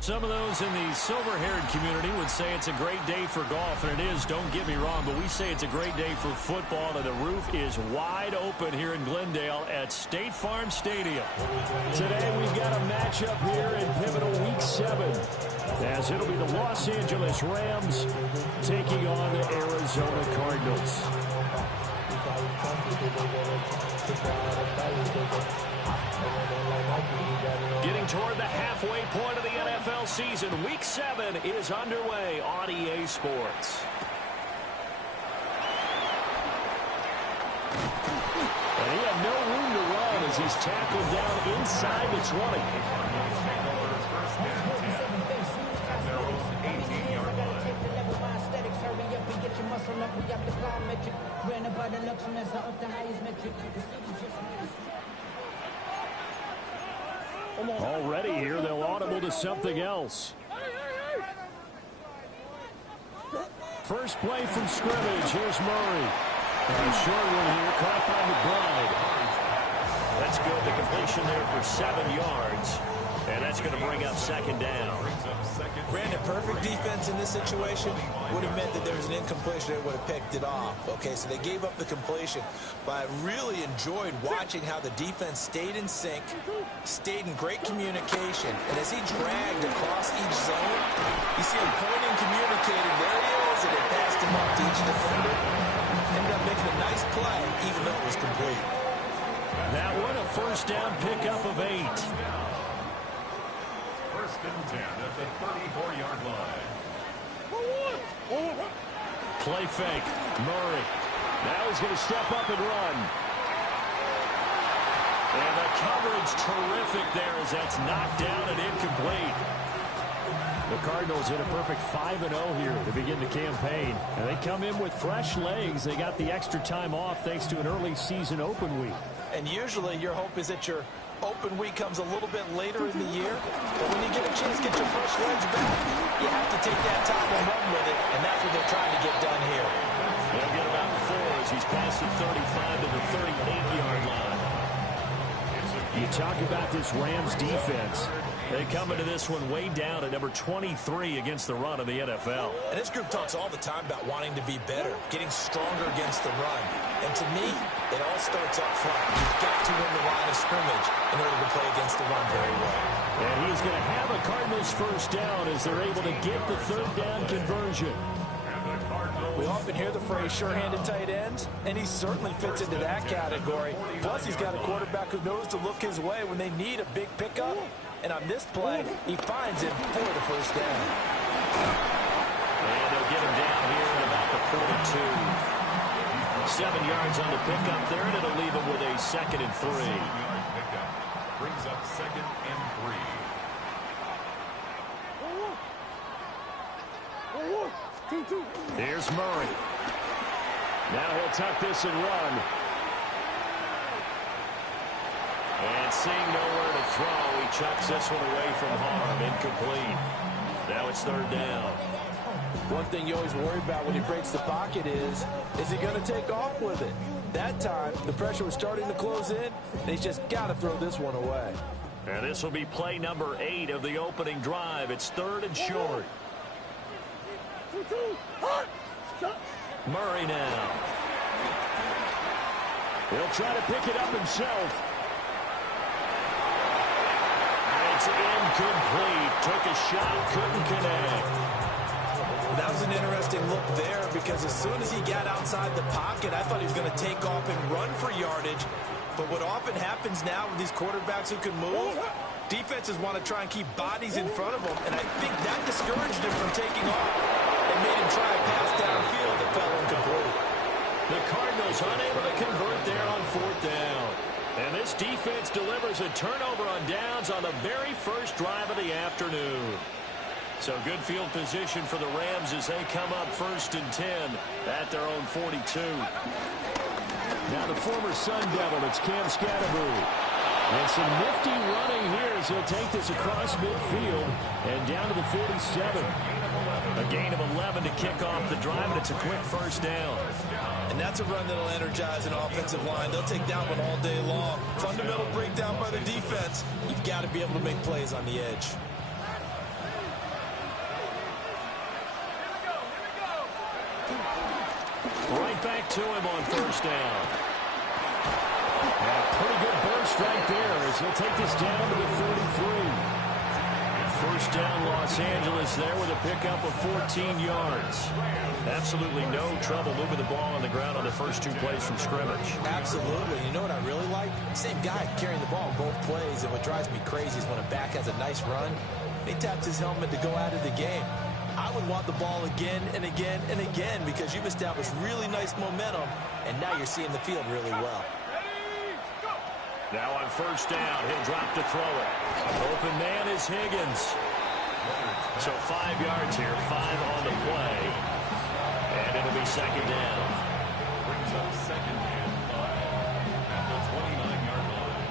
Some of those in the silver-haired community would say it's a great day for golf, and it is, don't get me wrong, but we say it's a great day for football, and the roof is wide open here in Glendale at State Farm Stadium. Today we've got a matchup here in pivotal Week 7, as it'll be the Los Angeles Rams taking on the Arizona Cardinals. Getting toward the halfway point of the NFL season, Week 7 is underway on EA Sports. And he had no room to run as he's tackled down inside the 20. Already here, they'll audible to something else. First play from scrimmage. Here's Murray. And a short one here, caught by McBride. That's good. The completion there for 7 yards. And that's going to bring up second down. Brandon, perfect defense in this situation would have meant that there was an incompletion. They would have picked it off. Okay, so they gave up the completion. But I really enjoyed watching how the defense stayed in sync, stayed in great communication. And as he dragged across each zone, you see him pointing, communicating. There he is, and it passed him up to each defender. Ended up making a nice play, even though it was complete. That one, a first down pickup of 8. First and 10 at the 34-yard line. Play fake. Murray. Now he's going to step up and run. And the coverage terrific there as that's knocked down and incomplete. The Cardinals in a perfect 5-0 here to begin the campaign. And they come in with fresh legs. They got the extra time off thanks to an early season open week. And usually your hope is that your open week comes a little bit later in the year. But when you get a chance to get your fresh legs back, you have to take that time and run with it. And that's what they're trying to get done here. They'll get about 4 as he's past the 35 to the 38-yard line. You talk about this Rams defense. They come into this one way down at number 23 against the run of the NFL. And this group talks all the time about wanting to be better, getting stronger against the run. And to me, it all starts up front. You've got to win the line of scrimmage in order to play against the run very well. And he's going to have a Cardinals first down as they're able to get the third down conversion. We often hear the phrase sure-handed tight ends, and he certainly fits into that category. Plus, he's got a quarterback who knows to look his way when they need a big pickup. And on this play, he finds him for the first down. And they'll get him down here at about the 42. 7 yards on the pickup there, and it'll leave him with a 2nd and 3. Brings up 2nd and 3. Here's Murray. Now he'll tuck this and run. And seeing nowhere to throw, he chucks this one away from harm. Incomplete. Now it's third down. One thing you always worry about when he breaks the pocket is he going to take off with it? That time, the pressure was starting to close in, and he's just got to throw this one away. And this will be play number 8 of the opening drive. It's 3rd and short. Murray now. He'll try to pick it up himself. It's incomplete. Took a shot, couldn't connect. That was an interesting look there because as soon as he got outside the pocket, I thought he was going to take off and run for yardage. But what often happens now with these quarterbacks who can move, defenses want to try and keep bodies in front of them, and I think that discouraged him from taking off and made him try a pass downfield that fell incomplete. The Cardinals unable to convert there on 4th down. And this defense delivers a turnover on downs on the very first drive of the afternoon. So good field position for the Rams as they come up 1st and 10 at their own 42. Now the former Sun Devil, it's Cam Scatterbury. And some nifty running here as he'll take this across midfield and down to the 47. A gain of 11 to kick off the drive, and it's a quick first down. And that's a run that'll energize an offensive line. They'll take that one all day long. Fundamental breakdown by the defense. You've got to be able to make plays on the edge. Right back to him on first down. Yeah, pretty good burst right there as he'll take this down to the 33. First down, Los Angeles there with a pickup of 14 yards. Absolutely no trouble moving the ball on the ground on the first 2 plays from scrimmage. Absolutely. You know what I really like? Same guy carrying the ball both plays, and what drives me crazy is when a back has a nice run, he taps his helmet to go out of the game. I would want the ball again and again and again because you've established really nice momentum, and now you're seeing the field really well. Now on first down, he'll drop to throw it. Open man is Higgins. So 5 yards here, 5 on the play. And it'll be second down. Brings up second and 5 at the 29-yard line.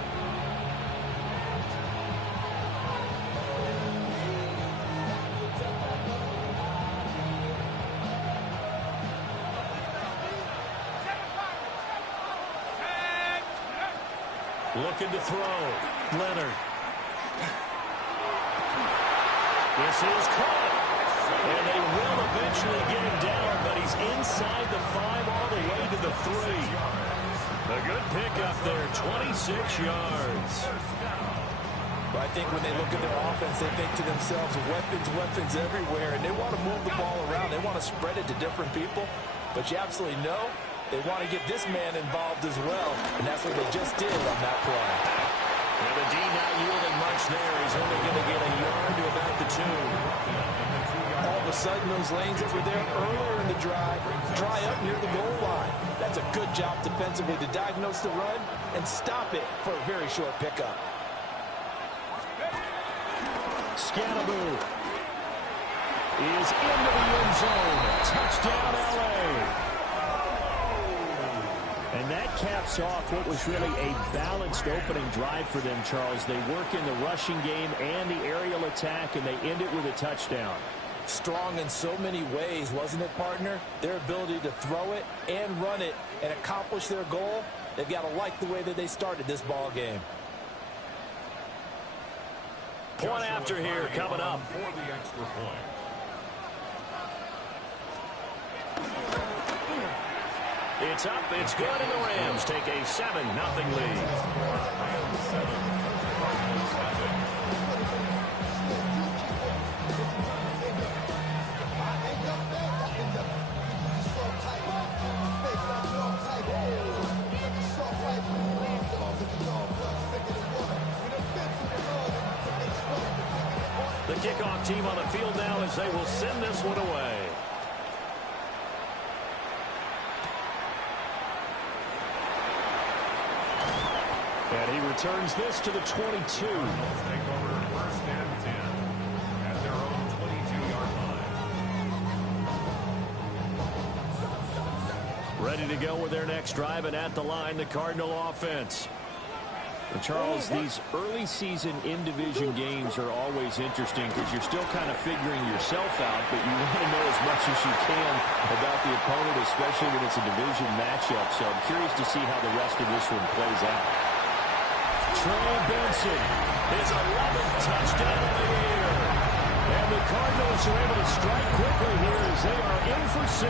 Looking to throw. Leonard. This is caught. And they will eventually get him down, but he's inside the 5 all the way to the 3. A good pickup there, 26 yards. But I think when they look at their offense, they think to themselves, weapons everywhere, and they want to move the ball around. They want to spread it to different people. But you absolutely know they want to get this man involved as well, and that's what they just did on that play. And the D not yielding much there. He's only going to get a yard to about the 2. All of a sudden, those lanes that were there earlier in the drive dry up near the goal line. That's a good job defensively to diagnose the run and stop it for a very short pickup. Scannaboo is into the end zone. Touchdown, L.A. And that caps off what was really a balanced opening drive for them, Charles. They work in the rushing game and the aerial attack, and they end it with a touchdown. Strong in so many ways, wasn't it, partner? Their ability to throw it and run it and accomplish their goal, they've got to like the way that they started this ball game. Point after here coming up. For the extra point. It's up, it's good, and the Rams take a 7-0 lead. The kickoff team on the field now as they will send this one away. And he returns this to the 22. Take over first and 10 at their own 22-yard line. Ready to go with their next drive, and at the line, the Cardinal offense. And Charles, these early season in-division games are always interesting because you're still kind of figuring yourself out, but you want to know as much as you can about the opponent, especially when it's a division matchup. So I'm curious to see how the rest of this one plays out. Trey Benson, his 11th touchdown of the year. And the Cardinals are able to strike quickly here as they are in for 6.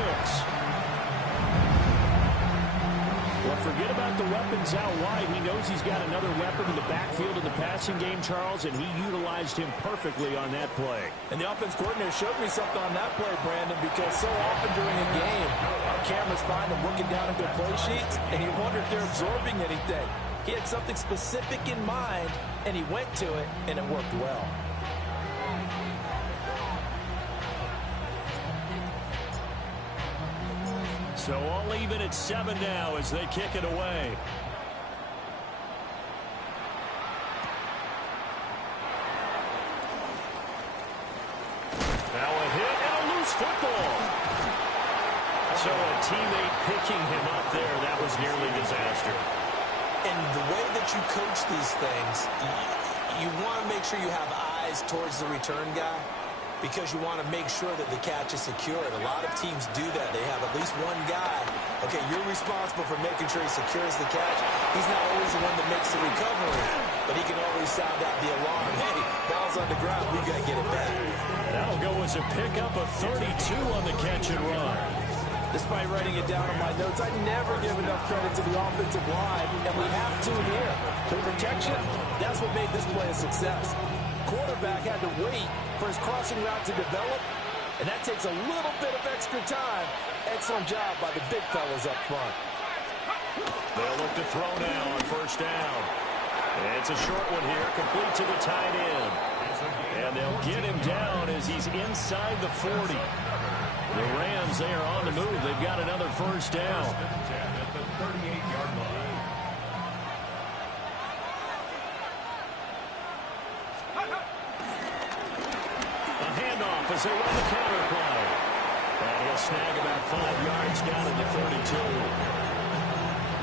Well, forget about the weapons out wide. He knows he's got another weapon in the backfield in the passing game, Charles, and he utilized him perfectly on that play. And the offense coordinator showed me something on that play, Brandon, because so often during a game, our cameras find them looking down at their play sheets, and you wonder if they're absorbing anything. He had something specific in mind, and he went to it, and it worked well. So all even at 7 now as they kick it away. Now a hit and a loose football. So a teammate picking him up there, that was nearly disaster. And the way that you coach these things, you want to make sure you have eyes towards the return guy, because you want to make sure that the catch is secured. A lot of teams do that. They have at least one guy. Okay, you're responsible for making sure he secures the catch. He's not always the one that makes the recovery, but he can always sound out the alarm. Hey, ball's on the ground. We got to get it back. That'll go as a pickup of 32 on the catch and run. Despite writing it down on my notes, I never give enough credit to the offensive line, and we have to here. The protection, that's what made this play a success. Quarterback had to wait for his crossing route to develop, and that takes a little bit of extra time. Excellent job by the big fellas up front. They'll look to throw now on first down. It's a short one here, complete to the tight end. And they'll get him down as he's inside the 40. The Rams, they are on the move. They've got another first down. At the 38-yard line. A handoff as they run the counter play. And he'll snag about 5 yards down at the 32.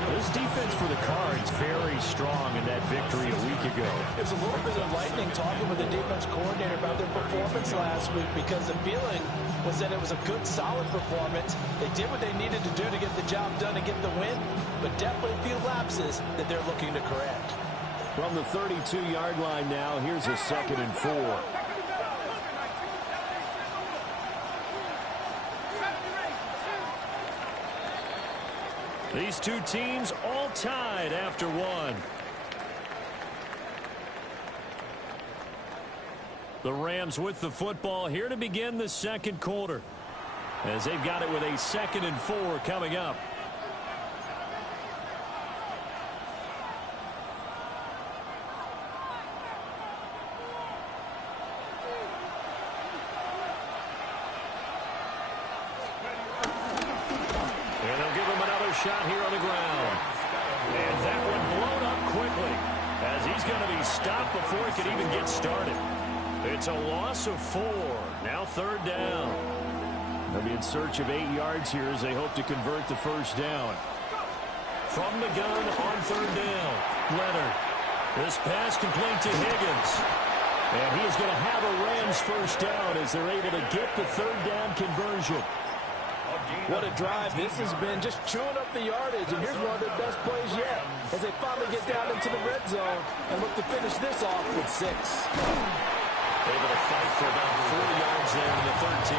This defense for the Cards very strong in that victory a week ago. There's a little bit of lightning talking with the defense coordinator about their performance last week because the feeling was that it was a good, solid performance. They did what they needed to do to get the job done and get the win, but definitely a few lapses that they're looking to correct. From the 32-yard line now, here's a 2nd and 4. These two teams all tied after one. The Rams with the football here to begin the second quarter, as they've got it with a 2nd and 4 coming up. Shot here on the ground. And that one blown up quickly as he's going to be stopped before he can even get started. It's a loss of 4. Now 3rd down. They'll be in search of 8 yards here as they hope to convert the first down. From the gun on 3rd down. Leonard. This pass complete to Higgins. And he is going to have a Rams first down as they're able to get the 3rd down conversion. What a drive this has been, just chewing up the yardage, and here's one of their best plays yet as they finally get down into the red zone and look to finish this off with 6. Able to fight for about 4 yards there in the 13.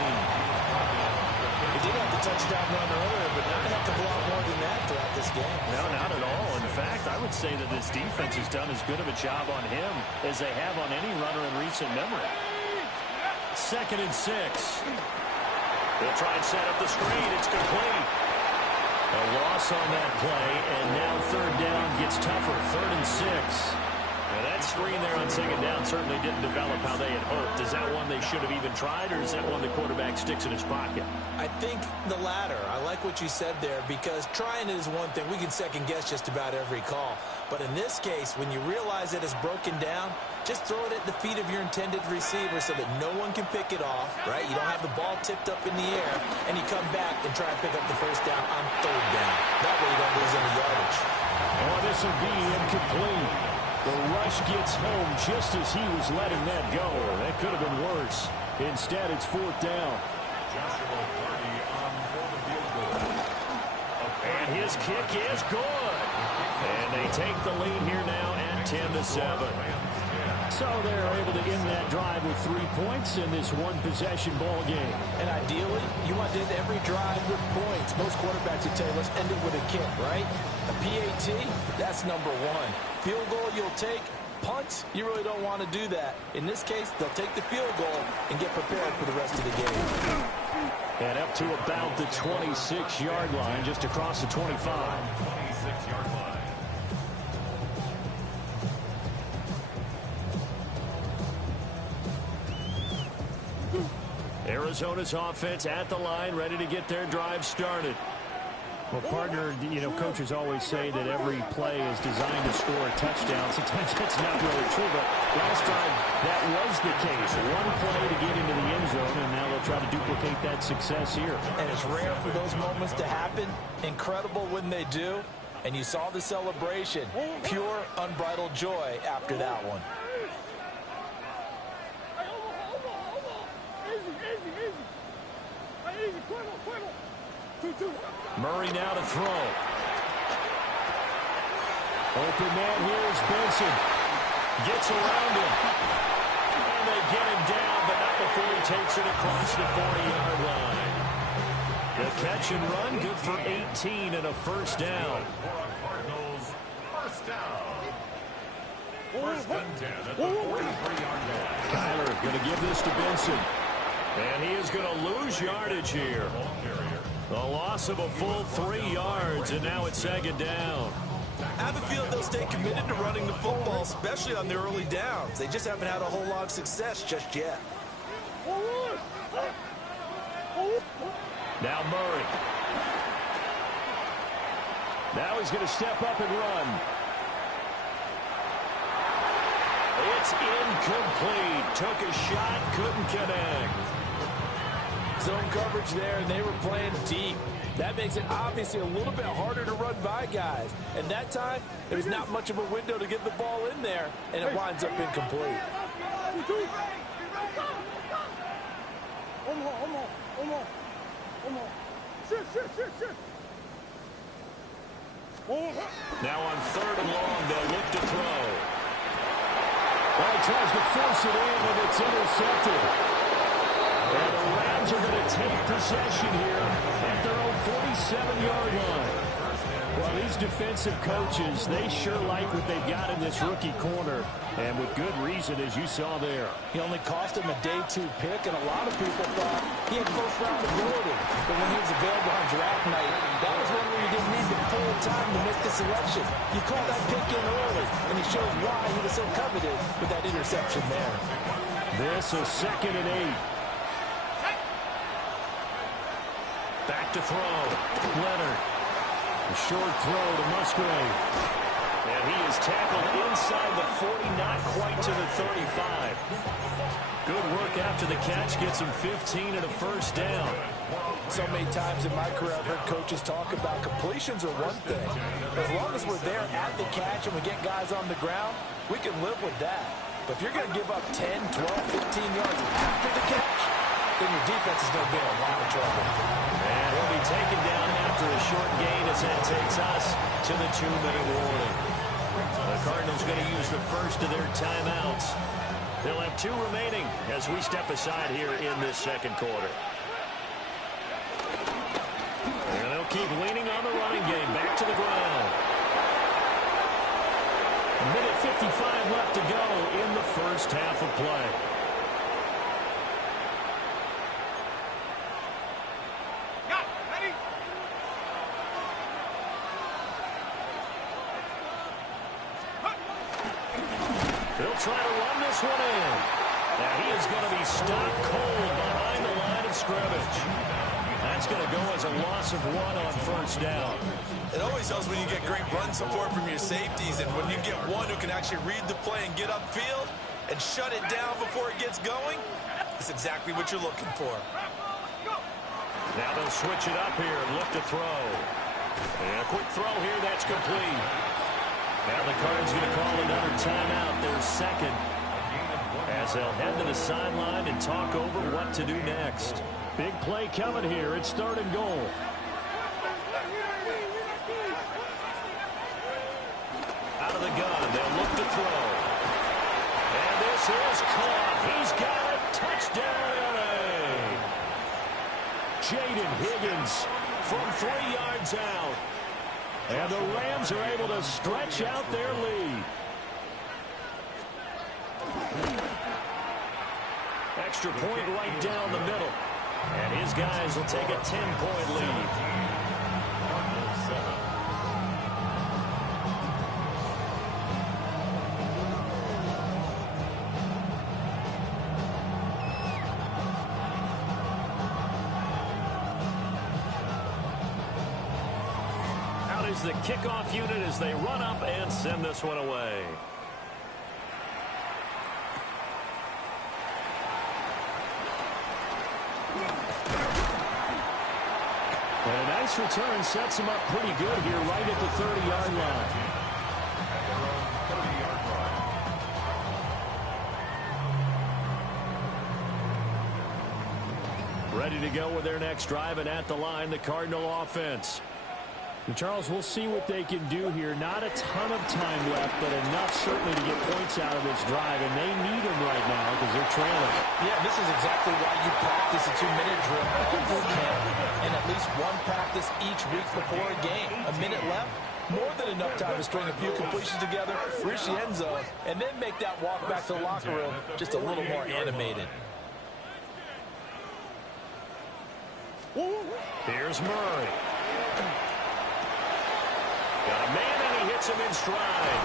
He did have the touchdown run earlier, but not enough to block more than that throughout this game. No, not at all. In fact, I would say that this defense has done as good of a job on him as they have on any runner in recent memory. 2nd and 6. They'll try and set up the screen. It's complete. A loss on that play, and now 3rd down gets tougher. 3rd and 6. Now that screen there on 2nd down certainly didn't develop how they had hoped. Is that one they should have even tried, or is that one the quarterback sticks in his pocket? I think the latter. I like what you said there because trying it is one thing. We can second guess just about every call. But in this case, when you realize that it's broken down, just throw it at the feet of your intended receiver so that no one can pick it off, right? You don't have the ball tipped up in the air, and you come back and try and pick up the first down on 3rd down. That way you don't lose any yardage. Oh, this will be incomplete. The rush gets home just as he was letting that go. That could have been worse. Instead, it's 4th down. Joshua Purdy on for the field goal. And his kick is good. And they take the lead here now at 10-7. So they're able to end that drive with 3 points in this one-possession ball game. And ideally, you want to end every drive with points. Most quarterbacks would tell you, let's end it with a kick, right? A PAT, that's number 1. Field goal you'll take. Punts, you really don't want to do that. In this case, they'll take the field goal and get prepared for the rest of the game. And up to about the 26-yard line, just across the 25. 26-yard line. Arizona's offense at the line, ready to get their drive started. Well, partner, you know, coaches always say that every play is designed to score a touchdown. Sometimes that's not really true, but last time that was the case. One play to get into the end zone, and now they'll try to duplicate that success here. And it's rare for those moments to happen. Incredible when they do. And you saw the celebration. Pure, unbridled joy after that one. Murray now to throw. Open man here is Benson. Gets around him. And they get him down, but not before he takes it across the 40-yard line. The catch and run, good for 18 and a first down. Cardinals, first down. First and 10 at the 43-yard line. Kyler going to give this to Benson. And he is going to lose yardage here. The loss of a full 3 yards, and now it's second down. I have a feeling they'll stay committed to running the football, especially on the early downs. They just haven't had a whole lot of success just yet. Now Murray. Now he's going to step up and run. It's incomplete. Took a shot, couldn't connect. Zone coverage there, and they were playing deep. That makes it obviously a little bit harder to run by guys. And that time, there's not much of a window to get the ball in there, and it winds up incomplete. Now on 3rd and long, they'll look to throw. Well, he tries to force it in, and it's intercepted. And the Rams are going to take possession here at their own 47-yard line. Well, these defensive coaches, they sure like what they've got in this rookie corner, and with good reason, as you saw there. He only cost him a day 2 pick, and a lot of people thought he had first-round ability. But when he was available on draft night, that was one where you didn't need the full time to make the selection. You call that pick in early, and he shows why he was so coveted with that interception there. This is 2nd and 8. Back to throw. Leonard. A short throw to Musgrave. And he is tackled inside the 40, not quite to the 35. Good work after the catch. Gets him 15 and a first down. So many times in my career, I've heard coaches talk about completions are one thing. As long as we're there at the catch and we get guys on the ground, we can live with that. But if you're going to give up 10, 12, 15 yards after the catch, then your defense is going to be in a lot of trouble. And he'll be taken down after a short gain as that takes us to the 2-minute warning. The Cardinals going to use the first of their timeouts. They'll have 2 remaining as we step aside here in this second quarter. And they'll keep leaning on the running game. Back to the ground. Minute 55 left to go in the first half of play. They'll try to run this one in. Now he is going to be stopped cold behind the line of scrimmage. That's going to go as a loss of 1 on first down. It always helps when you get great run support from your safeties, and when you get one who can actually read the play and get upfield and shut it down before it gets going, it's exactly what you're looking for. Now they'll switch it up here and look to throw. And a quick throw here, that's complete. Now the Cards going to call another timeout, their second, as they'll head to the sideline and talk over what to do next. Big play coming here. It's 3rd and goal. Out of the gun, they'll look to throw. And this is caught. He's got it. Touchdown, LA. Jaden Higgins from 3 yards out. And the Rams are able to stretch out their lead. Extra point right down the middle. And his guys will take a 10-point lead. Out is the kickoff unit as they run up and send this one away. And a nice return sets him up pretty good here right at the 30-yard line. Ready to go with their next drive, and at the line, the Cardinal offense. And Charles, we'll see what they can do here. Not a ton of time left, but enough certainly to get points out of this drive, and they need them right now because they're trailing. Yeah, this is exactly why you practice a 2-minute drill all camp, and at least this each week before a game. A minute left, more than enough time to string a few completions together, reach the end zone, and then make that walk back to the locker room just a little more animated. Here's Murray. Got a man, and he hits him in stride.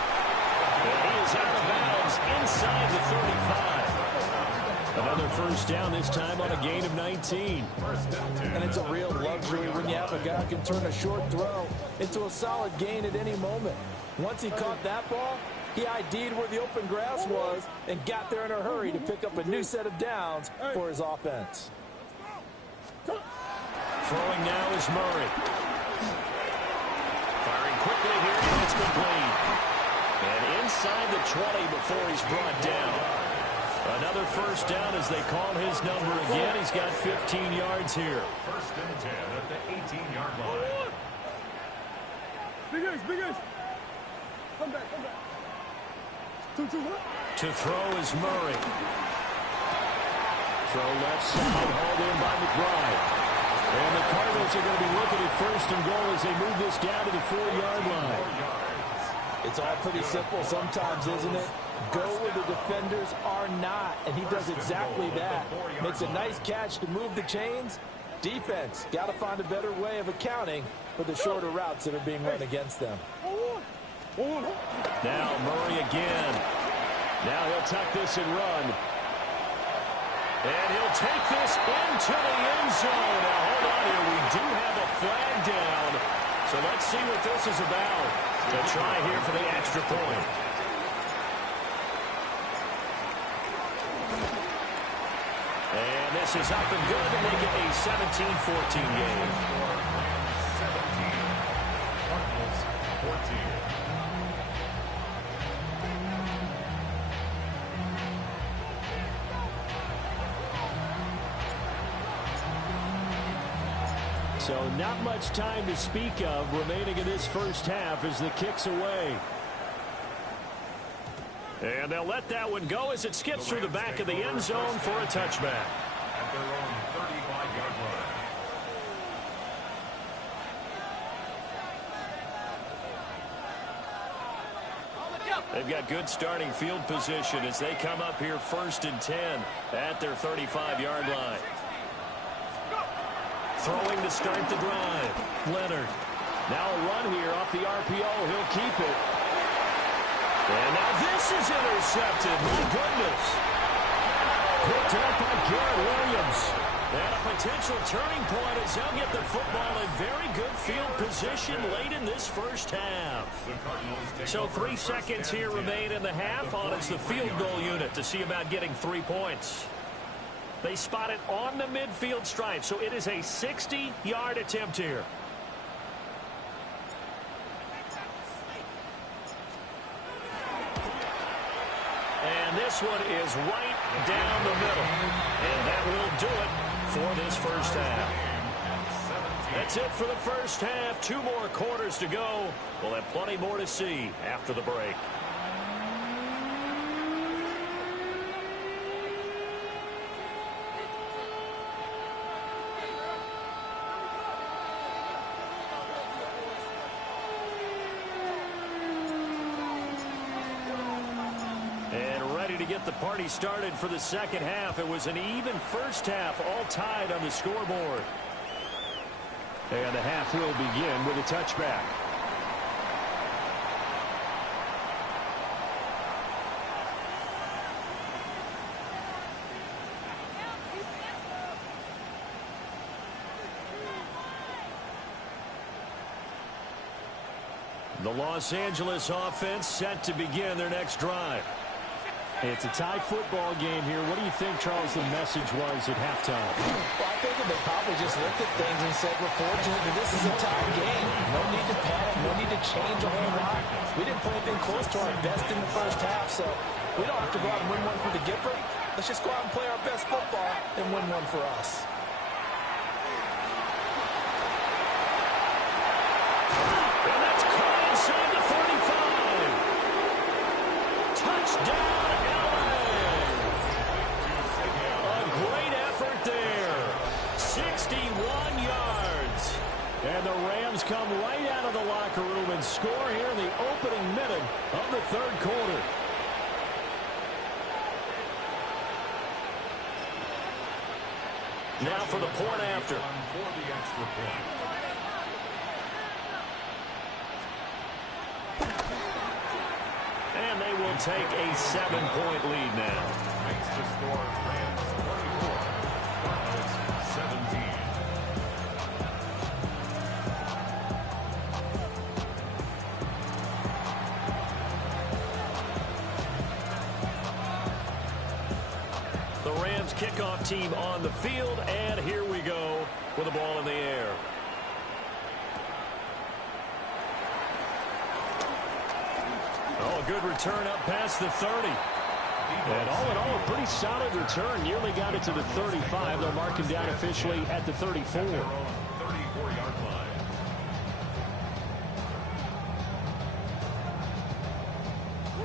And he is out of bounds inside the 35. Another first down, this time on a gain of 19. And it's a real luxury when you have a guy who can turn a short throw into a solid gain at any moment. Once he caught that ball, he ID'd where the open grass was and got there in a hurry to pick up a new set of downs for his offense. Throwing now is Murray. Firing quickly here, and it's complete. And inside the 20 before he's brought down. Another first down as they call his number again. He's got 15 yards here. First and 10 at the 18-yard line. Big Ace. Come back. 2-1. To throw is Murray. Throw left side, hauled in by McBride. And the Cardinals are going to be looking at first and goal as they move this down to the 4-yard line. It's all pretty simple sometimes, isn't it? Go where the defenders are not, and he does exactly that. Makes a nice catch to move the chains. Defense, got to find a better way of accounting for the shorter routes that are being run against them. Now Murray again. Now he'll tuck this and run. And he'll take this into the end zone. Now hold on here. We do have a flag down. So let's see what this is about. To try here for the extra point. And this is up and good to make it a 17-14 game. 17. Cardinals 14. So not much time to speak of remaining in this first half as the kick's away. And they'll let that one go as it skips through the back of the end zone for a touchback. At their own 35-yard line. They've got good starting field position as they come up here first and 10 at their 35-yard line. Throwing to start the drive. Leonard. Now a run here off the RPO. He'll keep it. And now this is intercepted. My goodness. Picked up by Garrett Williams. And a potential turning point as they'll get the football in very good field position late in this first half. So 3 seconds here remain in the half on as the field goal unit to see about getting 3 points. They spot it on the midfield stripe, so it is a 60-yard attempt here. And this one is right down the middle. And that will do it for this first half. That's it for the first half. 2 more quarters to go. We'll have plenty more to see after the break. To get the party started for the second half. It was an even first half, all tied on the scoreboard. And the half will begin with a touchback. The Los Angeles offense set to begin their next drive. It's a tie football game here. What do you think, Charles, the message was at halftime? Well, I think they probably just looked at things and said, we're fortunate that this is a tie game. No need to panic. No need to change a whole lot. We didn't play anything close to our best in the first half, so we don't have to go out and win one for the Gipper. Let's just go out and play our best football and win one for us. And that's caught inside the 35. Touchdown. And the Rams come right out of the locker room and score here in the opening minute of the third quarter. Now for the point after. For the extra point. And they will take a 7-point lead now. Makes the score Rams 24, Cardinals 17. The Rams kickoff team on the field, and here we go with the ball in the air. Oh, a good return up past the 30. And all in all, a pretty solid return. Nearly got it to the 35. They'll mark him down officially at the 34. 34-yard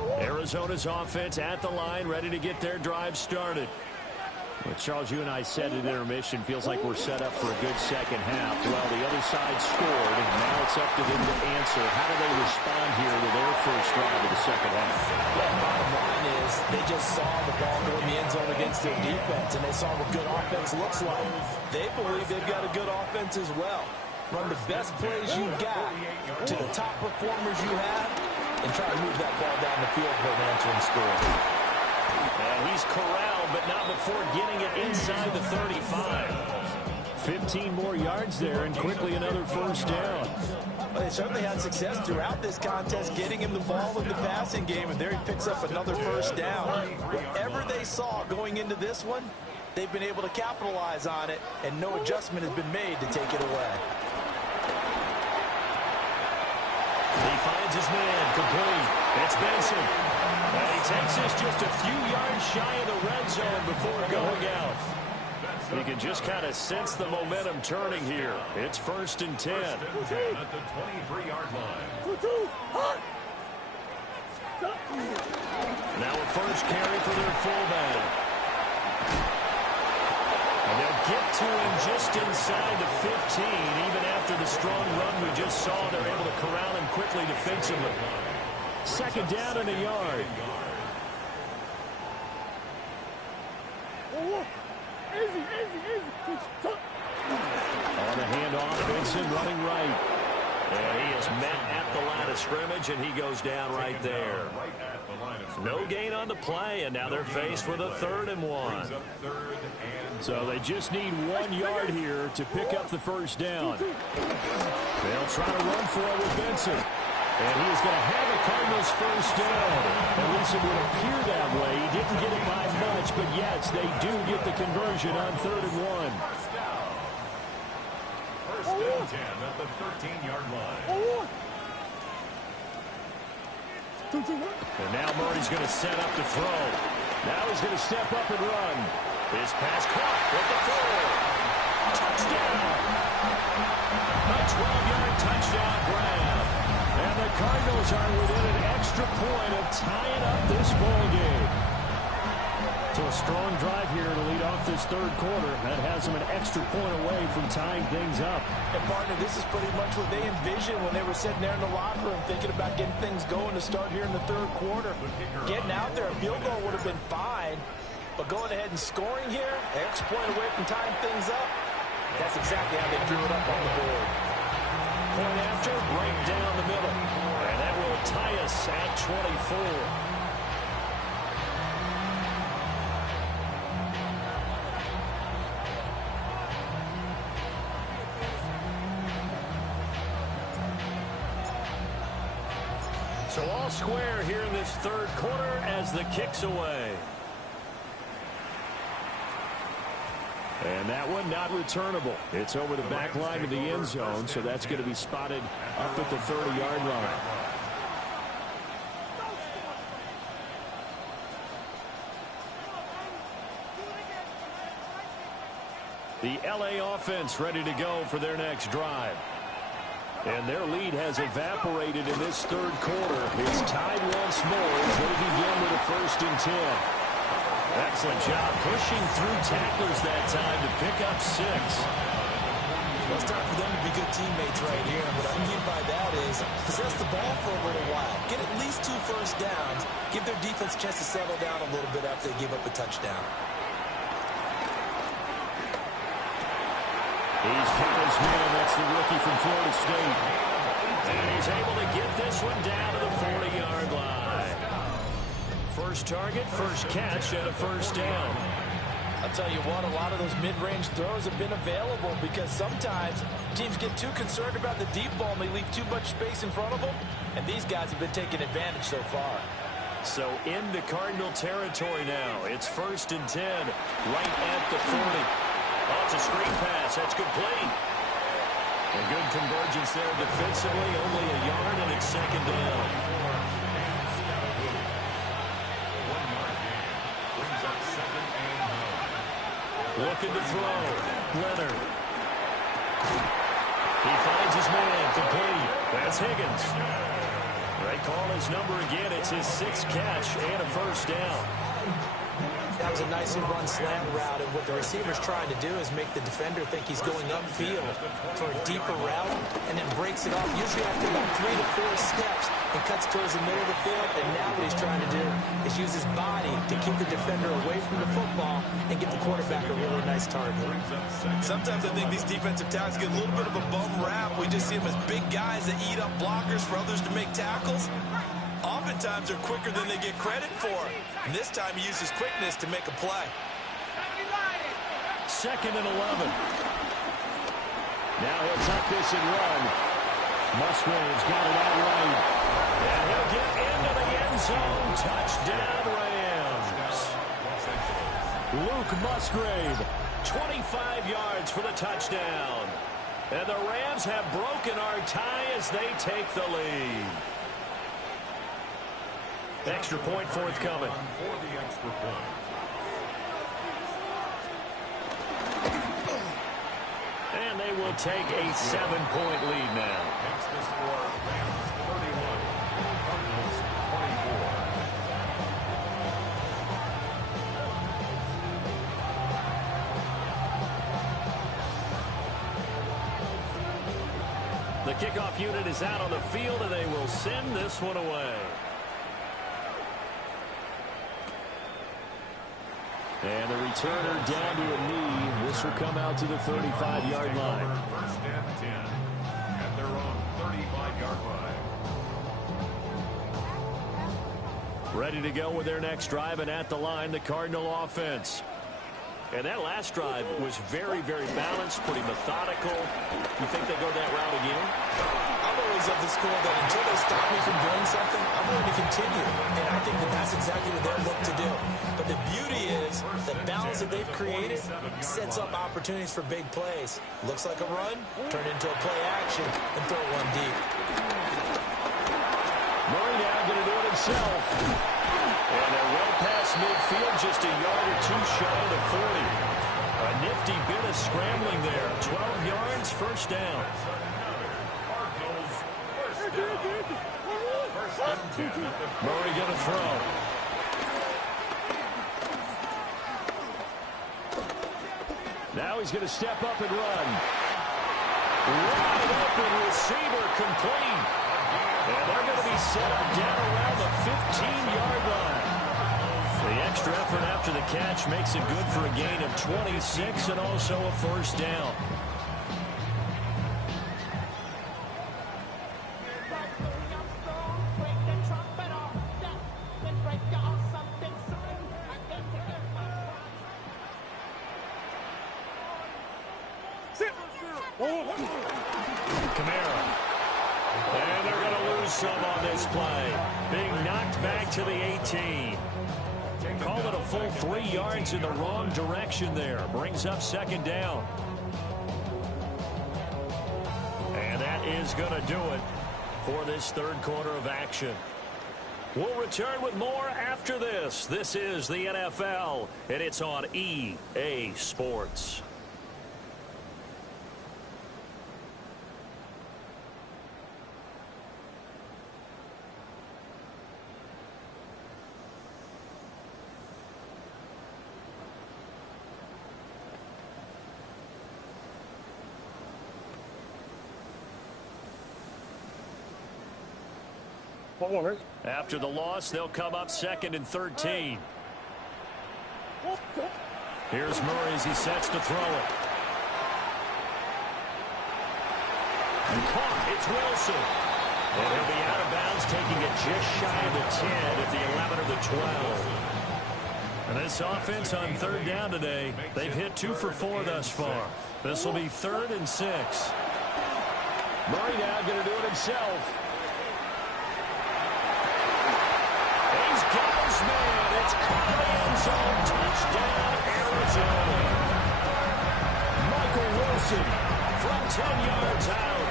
line. Arizona's offense at the line, ready to get their drive started. Well, Charles, you and I said at intermission, feels like we're set up for a good second half. Well, the other side scored, and now it's up to them to answer. How do they respond here with their first drive of the second half? Well, bottom line is they just saw the ball go in the end zone against their defense, and they saw what good offense looks like. They believe they've got a good offense as well. Run the best plays you've got to the top performers you have, and try to move that ball down the field for an answering score. And he's corralled, but not before getting it inside the 35. 15 more yards there, and quickly another first down. Well, they certainly had success throughout this contest, getting him the ball in the passing game, and there he picks up another first down. Whatever they saw going into this one, they've been able to capitalize on it, and no adjustment has been made to take it away. He finds his man, complete. It's Benson. And he takes this just a few yards shy of the red zone before going out. You can just kind of sense the momentum turning here. It's 1st and 10. At the 23-yard line. Now a first carry for their fullback. And they'll get to him just inside the 15. Even after the strong run we just saw, they're able to corral him quickly defensively. Second down and a yard. On the handoff, Benson running right. And he is met at the line of scrimmage, and he goes down right there. No gain on the play, and now they're faced with a 3rd and 1. So they just need 1 yard here to pick up the first down. They'll try to run for it with Benson. And he is going to have the Cardinals first down. At least it would appear that way. He didn't get it by much, but yes, they do get the conversion on 3rd and 1. First and 10 at the 13-yard line. And now Murray's going to set up to throw. Now he's going to step up and run. His pass caught with the throw. Touchdown. A 12-yard touchdown grab. And the Cardinals are within an extra point of tying up this ball game. So a strong drive here to lead off this third quarter. That has them an extra point away from tying things up. And, partner, this is pretty much what they envisioned when they were sitting there in the locker room thinking about getting things going to start here in the third quarter. Getting out there, a field goal would have been fine. But going ahead and scoring here, an extra point away from tying things up, that's exactly how they drew it up on the board. Point after, right down the middle. And that will tie us at 24. So all square here in this third quarter as the kick's away. And that one not returnable. It's over the back line of the end zone, so that's going to be spotted up at the 30-yard line. The LA offense ready to go for their next drive. And their lead has evaporated in this third quarter. It's tied once more as they begin with a 1st and 10. Excellent job pushing through tacklers that time to pick up 6. Well, it's time for them to good teammates right here. And what I mean by that is possess the ball for a little while. Get at least 2 first downs. Give their defense a chance to settle down a little bit after they give up a touchdown. He's got his man. That's the rookie from Florida State. And he's able to get this one down to the 40-yard line. First target, first catch, and a first down. I'll tell you what, a lot of those mid-range throws have been available because sometimes teams get too concerned about the deep ball and they leave too much space in front of them, and these guys have been taking advantage so far. So into Cardinal territory now. It's 1st and 10, right at the 40. Oh, it's a screen pass. That's complete. A good convergence there defensively. Only a yard, and it's 2nd down. Looking to throw. Leonard. He finds his man. Complete. That's Higgins. They call his number again. It's his 6th catch and a first down. That was a nicely run slant route, and what the receiver's trying to do is make the defender think he's going upfield for a deeper route, and then breaks it off, usually after about 3 to 4 steps, and cuts towards the middle of the field. And now what he's trying to do is use his body to keep the defender away from the football and give the quarterback a really nice target. Sometimes I think these defensive tackles get a little bit of a bum rap. We just see them as big guys that eat up blockers for others to make tackles. Oftentimes they're quicker than they get credit for. And this time he uses quickness to make a play. 2nd and 11. Now he'll tuck this and run. Musgrave's got it out right. And he'll get into the end zone. Touchdown, Rams. Luke Musgrave, 25 yards for the touchdown. And the Rams have broken our tie as they take the lead. Extra point forthcoming. For the extra point. And they will take a 7-point lead now. Makes the score Rams 31, Cardinals 24. The kickoff unit is out on the field, and they will send this one away. And the returner down to a knee. This will come out to the 35-yard line. 1st and 10 at their own 35-yard line. Ready to go with their next drive, and at the line, the Cardinal offense. And that last drive was very, very balanced, pretty methodical. You think they go that route again? I'm always of the school that until they stop me from doing something, I'm going to continue. And I think that that's exactly what they're looking to do. But the beauty is the balance that they've created sets up opportunities for big plays. Looks like a run, turn it into a play action, and throw one deep. Murray now going to do it himself. And they're well past midfield, just a yard or two shy of the 40. A nifty bit of scrambling there. 12 yards, first down. Cardinals first down. 1st and 10 at the Murray going to throw. Now he's going to step up and run. Wide open receiver complete. And they're going to be set up down around the 15-yard line. The extra effort after the catch makes it good for a gain of 26 and also a first down. Kamara. And they're going to lose some on this play. Being knocked back to the 18. Call it a full 3 yards in the wrong direction there. Brings up 2nd down. And that is going to do it for this 3rd quarter of action. We'll return with more after this. This is the NFL, and it's on EA Sports. One, right? After the loss, they'll come up 2nd and 13. Here's Murray as he sets to throw it. And caught. It's Wilson. And he'll be out of bounds, taking it just shy of the 10 at the 11 or the 12. And this offense on 3rd down today, they've hit 2 for 4 thus far. This will be 3rd and 6. Murray now going to do it himself. He's got his man. It's caught in the end zone. Touchdown, Arizona. Michael Wilson from 10 yards out.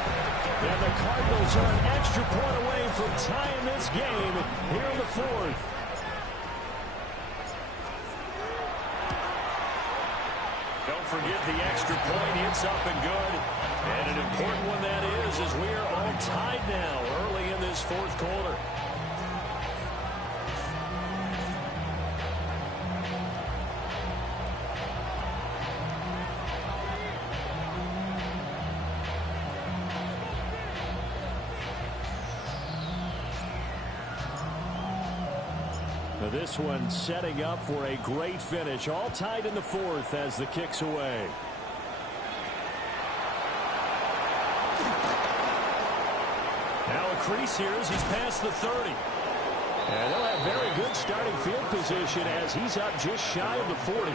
And the Cardinals are an extra point away from tying this game here in the 4th. Don't forget the extra point. It's up and good. And an important one that is, as we are all tied now early in this 4th quarter. Now this one setting up for a great finish. All tied in the 4th as the kick's away. Now a crease here as he's past the 30. And they'll have very good starting field position as he's up just shy of the 40.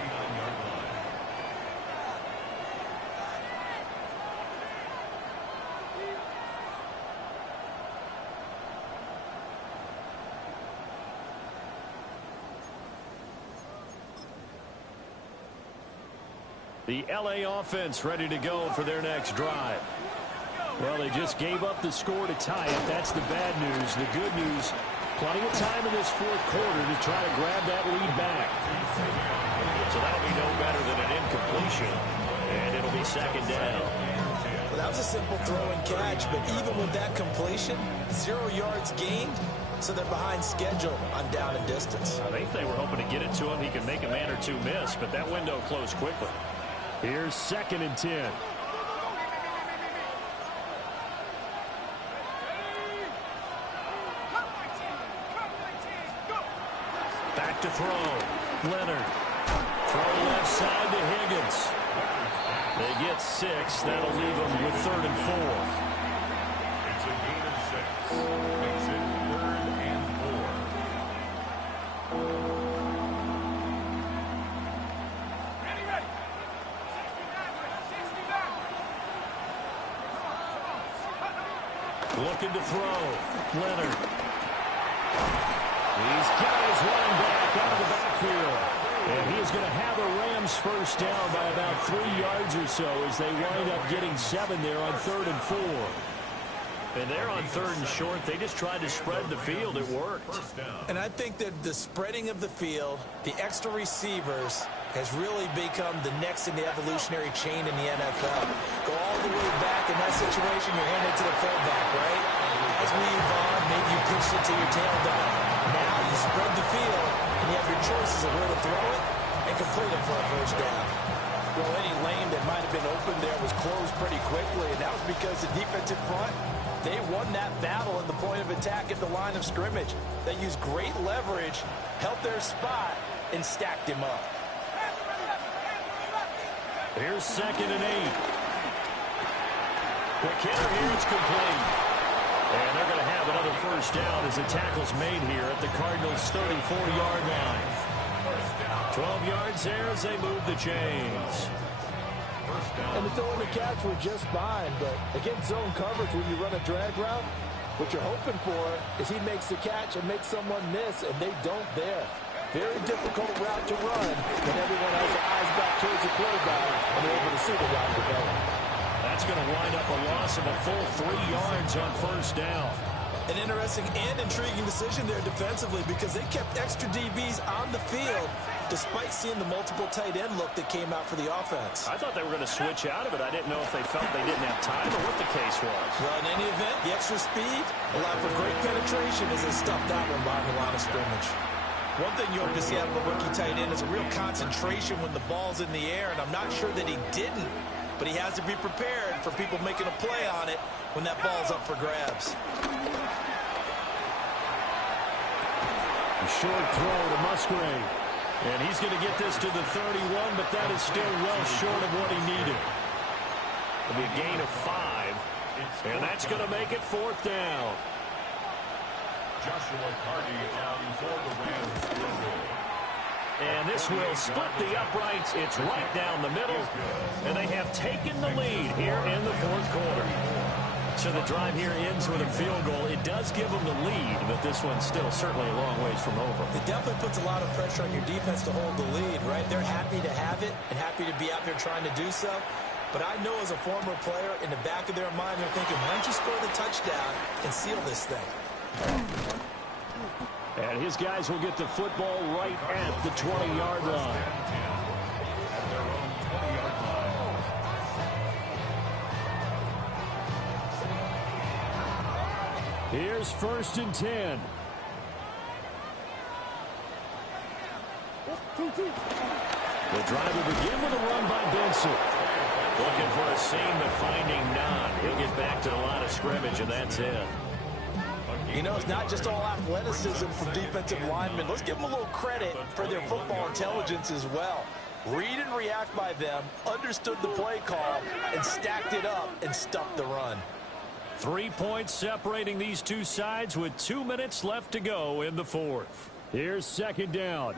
The LA offense ready to go for their next drive. Well, they just gave up the score to tie it. That's the bad news. The good news, plenty of time in this 4th quarter to try to grab that lead back. So that'll be no better than an incompletion. And it'll be 2nd down. Well, that was a simple throw and catch, but even with that completion, 0 yards gained, so they're behind schedule on down and distance. I think they were hoping to get it to him. He can make a man or two miss, but that window closed quickly. Here's 2nd and 10. Back to throw. Leonard. Throw left side to Higgins. They get 6. That'll leave them with 3rd and 4. It's a gain of 6. Makes it 3rd and 4. Looking to throw. Leonard. He's got his running back out of the backfield. And he is going to have the Rams first down by about 3 yards or so as they wind up getting 7 there on 3rd and 4. And they're on 3rd and short. They just tried to spread the field. It worked. And I think that the spreading of the field, the extra receivers, has really become the next in the evolutionary chain in the NFL. Go all the way back in that situation, you're handed to the fullback, right? As we evolve, maybe you pitch it to your tailback. Now you spread the field, and you have your choices of where to throw it and complete it for a first down. Well, any lane that might have been open there was closed pretty quickly, and that was because the defensive front, they won that battle at the point of attack at the line of scrimmage. They used great leverage, held their spot, and stacked him up. Here's 2nd and 8. Quick hitter here, it's complete. And they're going to have another first down as the tackle's made here at the Cardinals' 34-yard line. 12 yards there as they move the chains. And the throw and the catch were just fine, but against zone coverage, when you run a drag route, what you're hoping for is he makes the catch and makes someone miss, and they don't there. Very difficult route to run, and everyone has their eyes back towards the quarterback, and they're able to see the route develop. That's going to wind up a loss of a full 3 yards on first down. An interesting and intriguing decision there defensively because they kept extra DBs on the field despite seeing the multiple tight end look that came out for the offense. I thought they were going to switch out of it. I didn't know if they felt they didn't have time or what the case was. Well, in any event, the extra speed allowed for great penetration as they stuffed that one behind the line of scrimmage. One thing you hope to see out of a rookie tight end is a real concentration when the ball's in the air, and I'm not sure that he didn't, but he has to be prepared for people making a play on it when that ball's up for grabs. A short throw to Musgrave. And he's going to get this to the 31, but that is still well short of what he needed. It'll be a gain of 5, and that's going to make it 4th down. Joshua Carty on for the Rams field goal. And this will split the uprights. It's right down the middle, and they have taken the lead here in the 4th quarter. So the drive here ends with a field goal. It does give them the lead, but this one's still certainly a long ways from over. It definitely puts a lot of pressure on your defense to hold the lead, right? They're happy to have it and happy to be out there trying to do so. But I know as a former player, in the back of their mind, they're thinking, why don't you score the touchdown and seal this thing? And his guys will get the football right at the 20-yard line. At their own 20-yard line. Here's 1st and 10. The drive will begin with a run by Benson. Looking for a seam, but finding none. He'll get back to the line of scrimmage, and that's it. You know, it's not just all athleticism from defensive linemen. Let's give them a little credit for their football intelligence as well. Read and react by them, understood the play call, and stacked it up and stuffed the run. 3 points separating these two sides with 2 minutes left to go in the 4th. Here's 2nd down.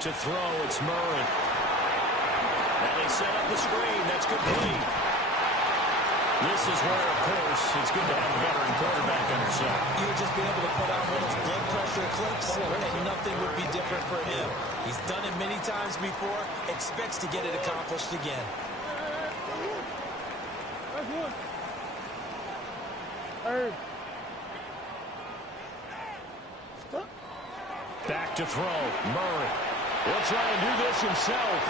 To throw, it's Murray. And they set up the screen. That's complete. This is where, of course, it's good to have a veteran quarterback under center. You would just be able to put out one of those blood pressure clips, and nothing would be different for him. He's done it many times before, expects to get it accomplished again. That's one. Hey. Back to throw. Murray. He'll try and do this himself.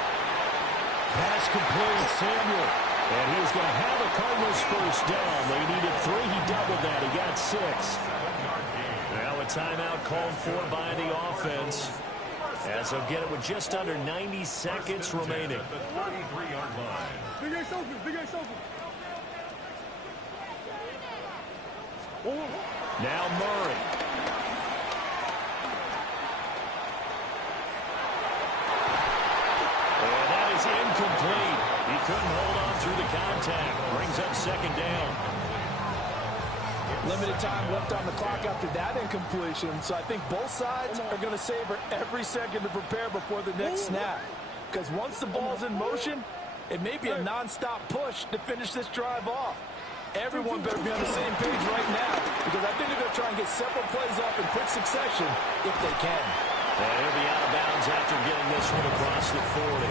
Pass complete. Samuel. And he's going to have a Cardinals first down. They needed 3. He doubled that. He got 6. Now a timeout called for by the offense, as they'll get it with just under 90 seconds remaining. At the 33-yard line. Big A Sophie. Big A Sophie. Now Murray. And that is incomplete. He couldn't hold on through the contact. Brings up 2nd down. Limited time left on the clock after that incompletion, so I think both sides are going to savor every second to prepare before the next snap. Because once the ball's in motion, it may be a non-stop push to finish this drive off. Everyone better be on the same page right now, because I think they're going to try and get several plays off in quick succession if they can. And he'll be out of bounds after getting this one across the 40.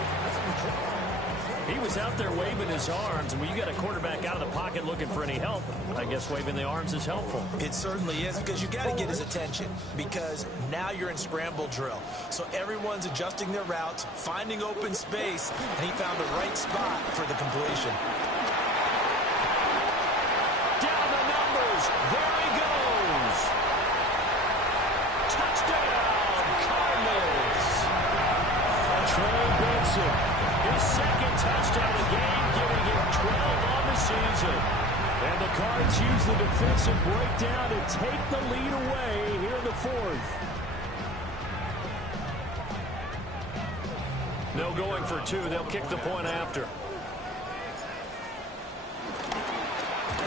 He was out there waving his arms, and when you got a quarterback out of the pocket looking for any help, I guess waving the arms is helpful. It certainly is, because you got to get his attention, because now you're in scramble drill. So everyone's adjusting their routes, finding open space, and he found the right spot for the completion. Down the numbers. There he goes. Touchdown, Cardinals. Trey Benson, his 2nd touchdown of the game, giving him 12 on the season. And the Cards use the defensive breakdown to take the lead away here in the 4th. No going for 2. They'll kick the point after.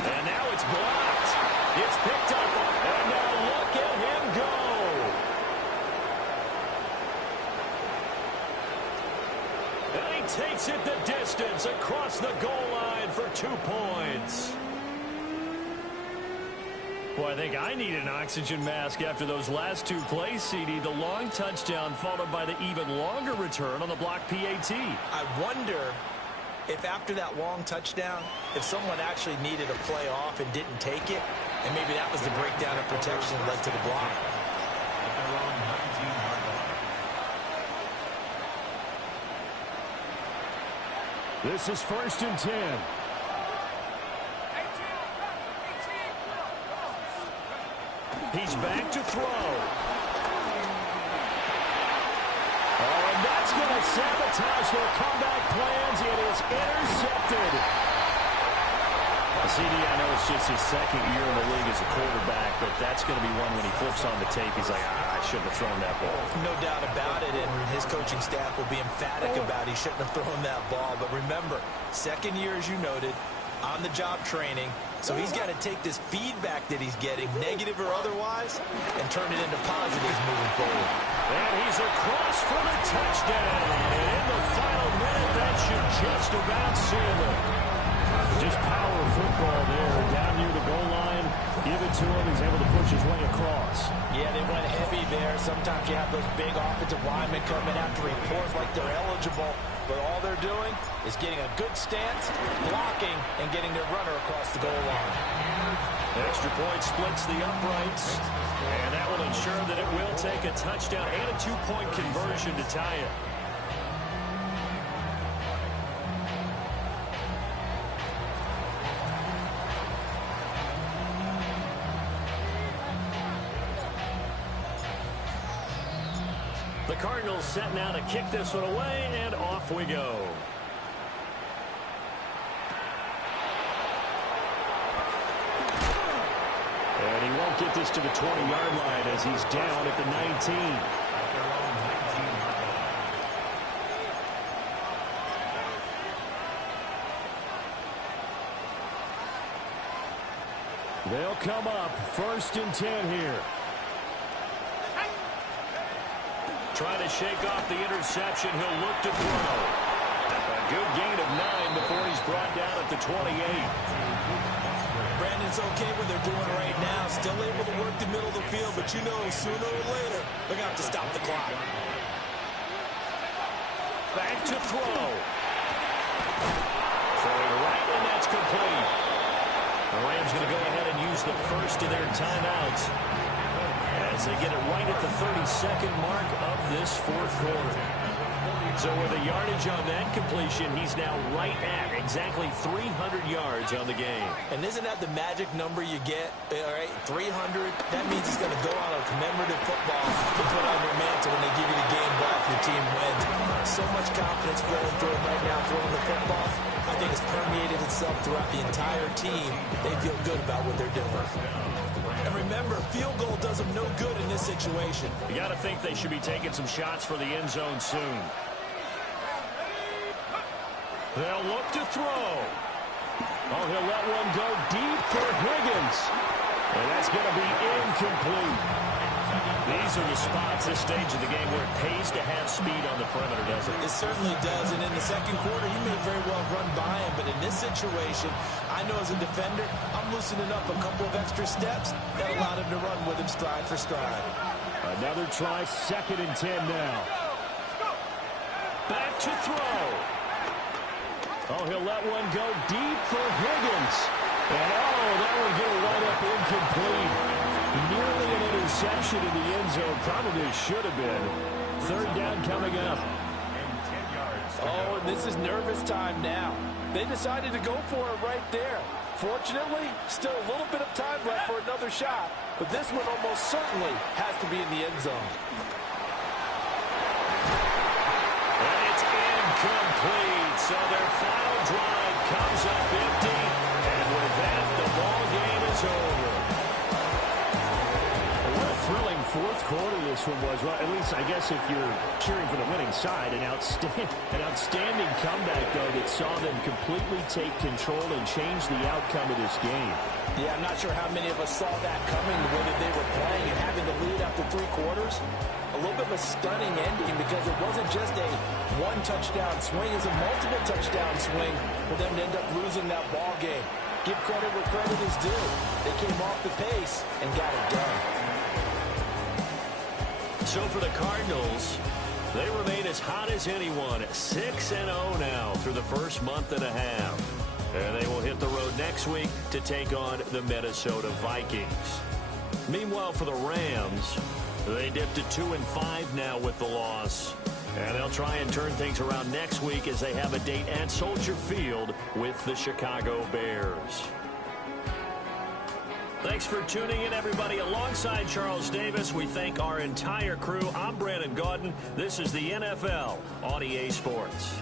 And now it's blocked. It's picked up. And now look at him go. And he takes it the distance across the goal line for 2 points. Boy, I think I need an oxygen mask after those last 2 plays, CD. The long touchdown followed by the even longer return on the block PAT. I wonder if after that long touchdown, if someone actually needed a play off and didn't take it, and maybe that was the breakdown of protection that led to the block. At their own 19-yard line. This is 1st and 10. He's back to throw. Oh, and that's going to sabotage their comeback plans. It is intercepted. A CD, I know it's just his second year in the league as a quarterback, but that's going to be one when he flips on the tape, he's like, I shouldn't have thrown that ball. No doubt about it, and his coaching staff will be emphatic about he shouldn't have thrown that ball. But remember, second year, as you noted, on-the-job training, so he's got to take this feedback that he's getting, negative or otherwise, and turn it into positives moving forward. And he's across for the touchdown. And in the final minute, that should just about seal it. Just power of football there, down near the goal line. Give it to him. He's able to push his way across. Yeah, they went heavy there. Sometimes you have those big offensive linemen coming out to report like they're eligible, but all they're doing is getting a good stance, blocking, and getting their runner across the goal line. Extra point splits the uprights, and that will ensure that it will take a touchdown and a two-point conversion to tie it. The Cardinals set now to kick this one away, and off we go. And he won't get this to the 20-yard line as he's down at the 19. They'll come up 1st and 10 here. Trying to shake off the interception. He'll look to throw. A good gain of 9 before he's brought down at the 28. Brandon's okay what they're doing right now. Still able to work the middle of the field, but you know sooner or later they're going to have to stop the clock. Back to throw. Throwing right, and that's complete. The Rams going to go ahead and use the first of their timeouts as they get it right at the 32nd mark of this fourth quarter. So with a yardage on that completion, he's now right at exactly 300 yards on the game. And isn't that the magic number you get? All right, 300. That means he's going to go on a commemorative football to put on your mantle when they give you the game ball if your team wins. So much confidence flowing through him right now throwing the football. I think it's permeated itself throughout the entire team. They feel good about what they're doing. And remember, field goal does them no good in this situation. You got to think they should be taking some shots for the end zone soon. They'll look to throw. Oh, he'll let one go deep for Higgins. And that's going to be incomplete. These are the spots, this stage of the game, where it pays to have speed on the perimeter, doesn't it? It certainly does. And in the second quarter, he may very well run by him. But in this situation, I know as a defender, I'm loosening up a couple of extra steps that allowed him to run with him stride for stride. Another try, 2nd and 10 now. Back to throw. Oh, he'll let one go deep for Higgins. And, that one going to wind up incomplete. Nearly an interception in the end zone. Probably should have been. 3rd down coming up. Oh, and this is nervous time now. They decided to go for it right there. Fortunately, still a little bit of time left for another shot. But this one almost certainly has to be in the end zone. And it's incomplete. So their final drive comes up empty. And with that, the ball game is over. What a thrilling fourth quarter this one was. Well, at least, I guess, if you're cheering for the winning side, an outstanding comeback, though, that saw them completely take control and change the outcome of this game. Yeah, I'm not sure how many of us saw that coming, the way that they were playing and having the lead after 3 quarters. A little bit of a stunning ending because it wasn't just a one-touchdown swing. It was a multiple touchdown swing for them to end up losing that ball game. Give credit where credit is due. They came off the pace and got it done. So for the Cardinals, they remain as hot as anyone, 6-0 now through the first month and a half. And they will hit the road next week to take on the Minnesota Vikings. Meanwhile, for the Rams, they dipped to 2-5 now with the loss. And they'll try and turn things around next week as they have a date at Soldier Field with the Chicago Bears. Thanks for tuning in, everybody. Alongside Charles Davis, we thank our entire crew. I'm Brandon Gaudin. This is the NFL on EA Sports.